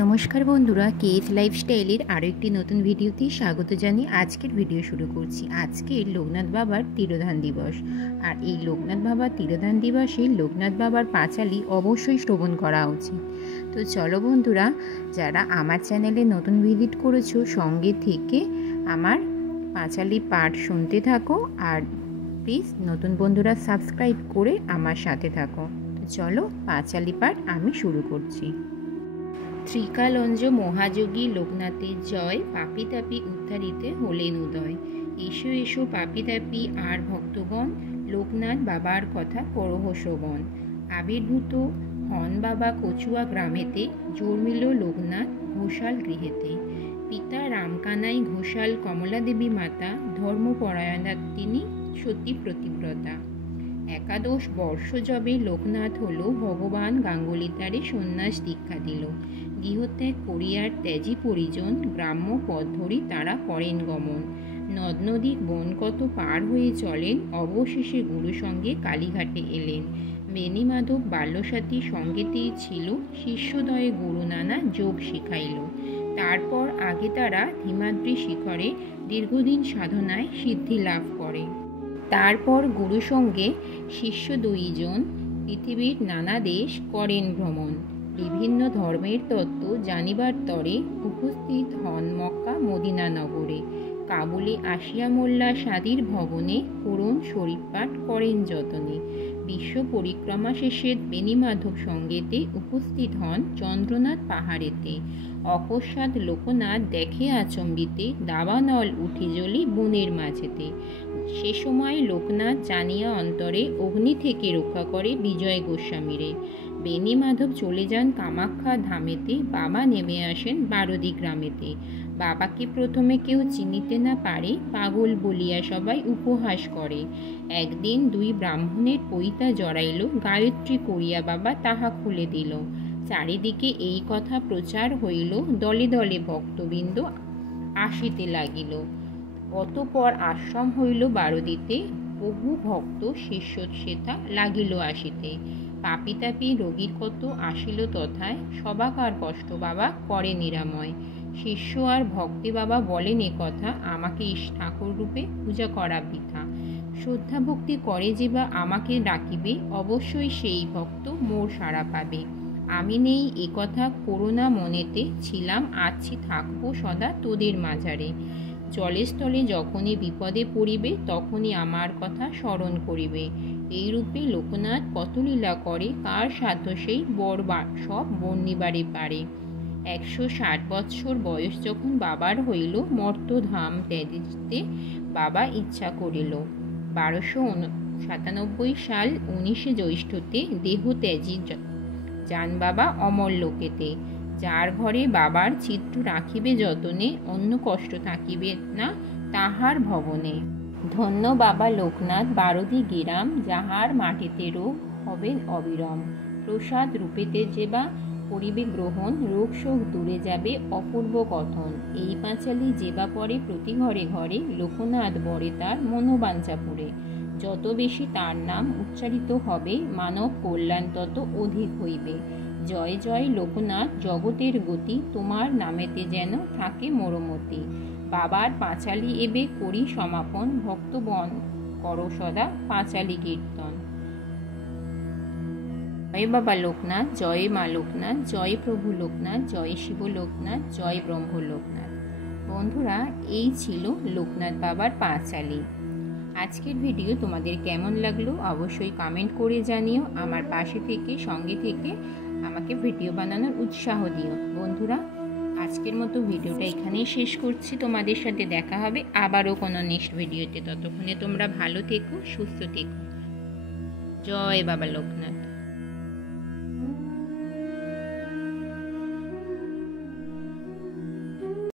নমস্কার বন্ধুরা, কেএস লাইফস্টাইলের আরও একটি নতুন ভিডিওতে স্বাগত জানিয়ে আজকের ভিডিও শুরু করছি। আজকে লোকনাথ বাবার তিরোধান দিবস। আর এই লোকনাথ বাবার তিরোধান দিবসে লোকনাথ বাবার পাঁচালি অবশ্যই শ্রবণ করা উচিত। তো চলো বন্ধুরা, যারা আমার চ্যানেলে নতুন ভিজিট করেছো সঙ্গে থেকে আমার পাঁচালি পাঠ শুনতে থাকো, আর প্লিজ নতুন বন্ধুরা সাবস্ক্রাইব করে আমার সাথে থাকো। তো চলো পাঁচালি পাঠ আমি শুরু করছি। ত্রিকালঞ্জ মহাযোগী লোকনাথের জয়, পাপি তাপি উদ্ধারিতে হলেন উদয়। এসো এসো পাপি তাপি আর ভক্তগণ, লোকনাথ বাবার কথা করহ শ্রবণ। আবির্ভূত হন বাবা কচুয়া গ্রামেতে, জন্মিল লোকনাথ ঘোষাল গৃহেতে। পিতা রামকানাই ঘোষাল, কমলা দেবী মাতা, ধর্মপরায়ণা তিনি, সতী প্রতিব্রতা। একাদশ বর্ষ যবে লোকনাথ হল, ভগবান গাঙ্গুলি তারে সন্ন্যাস দীক্ষা দিল। গৃহত্যাগ করিয়ার ত্যাজি পরিজন, গ্রাম্য পথ ধরি তারা করেন গমন। নদ নদী বন কত পার হয়ে চলেন, অবশেষে গুরু সঙ্গে কালীঘাটে এলেন। বেণীমাধব বাল্যসাথী সঙ্গেতেই ছিল, শিষ্যদয়ে গুরু নানা যোগ শিখাইল। তারপর আগে তারা হিমাদ্রি শিখরে, দীর্ঘদিন সাধনায় সিদ্ধি লাভ করে। তারপর গুরু সঙ্গে শিষ্য 2 জন পৃথিবীর নানা দেশ করেন ভ্রমণ। বিভিন্ন ধর্মের তত্ত্ব জানিবার তরে, উপস্থিত হন মক্কা মদিনা নগরে। কাবুলে আসিয়া মোল্লা সাদির ভবনে, কোরআন শরীফ পাঠ করেন যতনে। বিশ্ব পরিক্রমা শেষে বেণীমাধব সঙ্গেতে, উপস্থিত হন চন্দ্রনাথ পাহাড়েতে। অকস্মাৎ লোকনাথ দেখে আচম্বিতে, দাবানল উঠে জ্বলি বনের মাঝেতে। সে সময় লোকনাথ জানিয়া অন্তরে, অগ্নি থেকে রক্ষা করে বিজয় গোস্বামীরে। বেণীমাধব চলে যান কামাখ্যা ধামেতে, বাবা নেমে আসেন বারদি গ্রামেতে। বাবাকে প্রথমে কেউ চিনিতে না পারে, পাগল বলিয়া সবাই উপহাস করে। একদিন 2 ব্রাহ্মণের পৈতা জড়াইল, গায়ত্রী করিয়া বাবা তাহা খুলে দিল। চারিদিকে এই কথা প্রচার হইল, দলে দলে ভক্তবৃন্দ আসিতে লাগিল। অতঃপর আশ্রম হইল বারদিতে, বহু ভক্ত শিষ্য সেথা লাগিল আসিতে। পাপি তাপি রোগীর কত আসিল তথায়, সবাকার কষ্ট বাবা করে নিরাময়। শিষ্য আর ভক্তি বাবা বলেন এ কথা, আমাকে ঠাকুর রূপে পূজা করা বৃথা। শ্রদ্ধা ভক্তি করে যে বা আমাকে ডাকিবে, অবশ্যই সেই ভক্ত মোর সাড়া পাবে। আমি নেই এ কথা করোনা মনেতে, ছিলাম আছি থাকবো সদা তোদের মাঝারে। জলে স্থলে যখনই বিপদে পড়িবে, তখনই আমার কথা স্মরণ করিবে। এই রূপে লোকনাথ কত লীলা করে, কার সাধ্য সেই সব বর্ণিবারে পারে। 160 বৎসর বয়স যখন বাবার হইল, মর্তধাম ত্যাজিতে বাবা ইচ্ছা করিল। 1297 সাল 19 জ্যৈষ্ঠতে দেহ ত্যাজি যান বাবা অমর লোকেতে। যার ঘরে বাবার চিত্র রাখিবে যতনে, অন্য কষ্ট থাকিবে না তাহার ভবনে। ধন্য বাবা লোকনাথ বারদি গিরাম, যাহার মাটিতে রোগ হবে অবিরম। প্রসাদ রূপেতে যেবা করিবে গ্রহণ, রোগ শোক দূরে যাবে অপূর্ব কথন। এই পাঁচালি যেবা পরে প্রতি ঘরে ঘরে, লোকনাথ বরে তার মনোবাঞ্ছা পুরে। যত বেশি তার নাম উচ্চারিত হবে, মানব কল্যাণ তত অধিক হইবে। জয় জয় লোকনাথ জগতের গতি, তোমার নামেতে যেন থাকে মরমতি। বাবার পাঁচালি এবে করি সমাপন, ভক্তবন করো সদা পাঁচালি কীর্তন। জয় বাবা লোকনাথ, জয় মা লোকনাথ, জয় প্রভু লোকনাথ, জয় শিব লোকনাথ, জয় ব্রহ্ম লোকনাথ। বন্ধুরা, এই ছিল লোকনাথ বাবার পাঁচালি। আজকের ভিডিও তোমাদের কেমন লাগলো অবশ্যই কমেন্ট করে জানিও। আমার পাশে থেকে সঙ্গে থেকে আমাকে ভিডিও বানানোর উৎসাহ দিও। বন্ধুরা, আজকের মতো ভিডিওটা এখানেই শেষ করছি। তোমাদের সাথে দেখা হবে আবারও কোনো নেক্সট ভিডিওতে। ততক্ষণে তোমরা ভালো থেকো, সুস্থ থেকো। জয় বাবা লোকনাথ।